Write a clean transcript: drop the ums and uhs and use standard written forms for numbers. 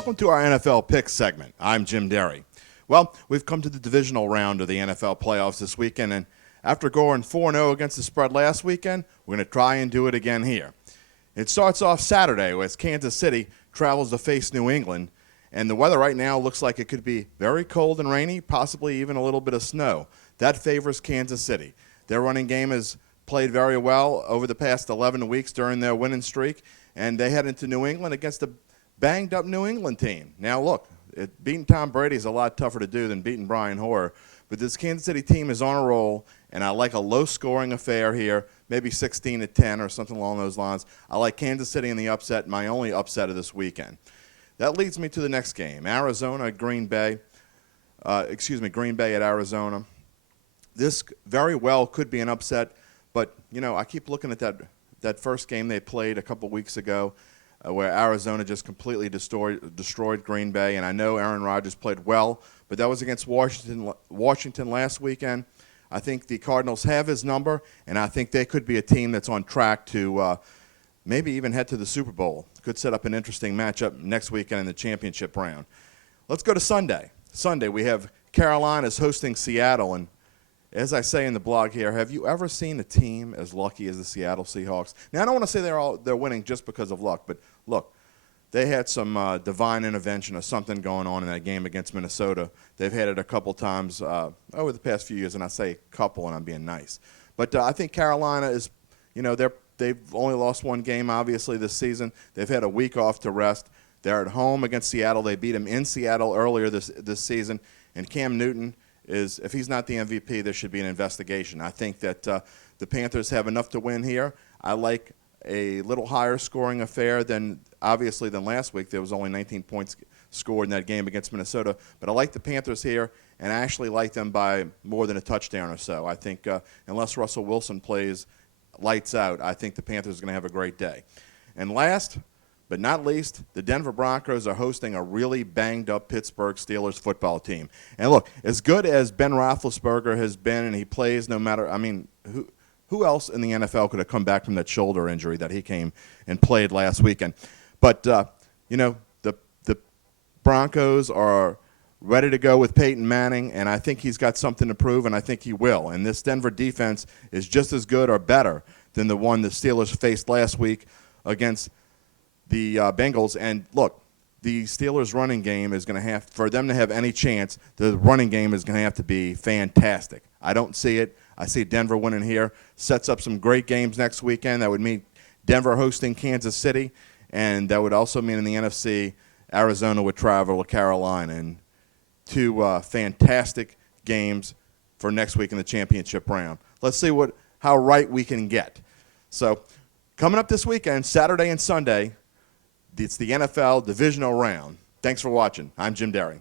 Welcome to our NFL Picks segment. I'm Jim Derry. Well, we've come to the divisional round of the NFL playoffs this weekend, and after going 4-0 against the spread last weekend, we're going to try and do it again here. It starts off Saturday as Kansas City travels to face New England, and the weather right now looks like it could be very cold and rainy, possibly even a little bit of snow. That favors Kansas City. Their running game has played very well over the past 11 weeks during their winning streak, and they head into New England against a banged-up New England team. Now, look, beating Tom Brady is a lot tougher to do than beating Brian Hoyer, but this Kansas City team is on a roll, and I like a low-scoring affair here, maybe 16-10 or something along those lines. I like Kansas City in the upset, my only upset of this weekend. That leads me to the next game, Green Bay at Arizona. This very well could be an upset, but, you know, I keep looking at that first game they played a couple weeks ago where Arizona just completely destroyed Green Bay, and I know Aaron Rodgers played well, but that was against Washington last weekend. I think the Cardinals have his number, and I think they could be a team that's on track to maybe even head to the Super Bowl. Could set up an interesting matchup next weekend in the championship round. Let's go to Sunday. Sunday, we have Carolina's hosting Seattle, and as I say in the blog here, have you ever seen a team as lucky as the Seattle Seahawks? Now, I don't want to say they're winning just because of luck, but look, they had some divine intervention or something going on in that game against Minnesota. They've had it a couple times over the past few years, and I say couple, and I'm being nice. But I think Carolina is, you know, they've only lost one game, obviously, this season. They've had a week off to rest. They're at home against Seattle. They beat them in Seattle earlier this season, and Cam Newton is, if he's not the MVP, there should be an investigation. I think that the Panthers have enough to win here. I like a little higher scoring affair than last week. There was only 19 points scored in that game against Minnesota. But I like the Panthers here, and I actually like them by more than a touchdown or so. I think unless Russell Wilson plays lights out, I think the Panthers are going to have a great day. And last but not least, the Denver Broncos are hosting a really banged-up Pittsburgh Steelers football team. And look, as good as Ben Roethlisberger has been, and he plays no matter, I mean, who else in the NFL could have come back from that shoulder injury that he came and played last weekend? But, you know, the Broncos are ready to go with Peyton Manning, and I think he's got something to prove, and I think he will. And this Denver defense is just as good or better than the one the Steelers faced last week against the Bengals. And look, the Steelers' running game is going to have, for them to have any chance, the running game is going to have to be fantastic. I don't see it. I see Denver winning here. Sets up some great games next weekend. That would mean Denver hosting Kansas City, and that would also mean in the NFC, Arizona would travel to Carolina. And two fantastic games for next week in the championship round. Let's see how right we can get. So coming up this weekend, Saturday and Sunday, it's the NFL Divisional round. Thanks for watching. I'm Jim Derry.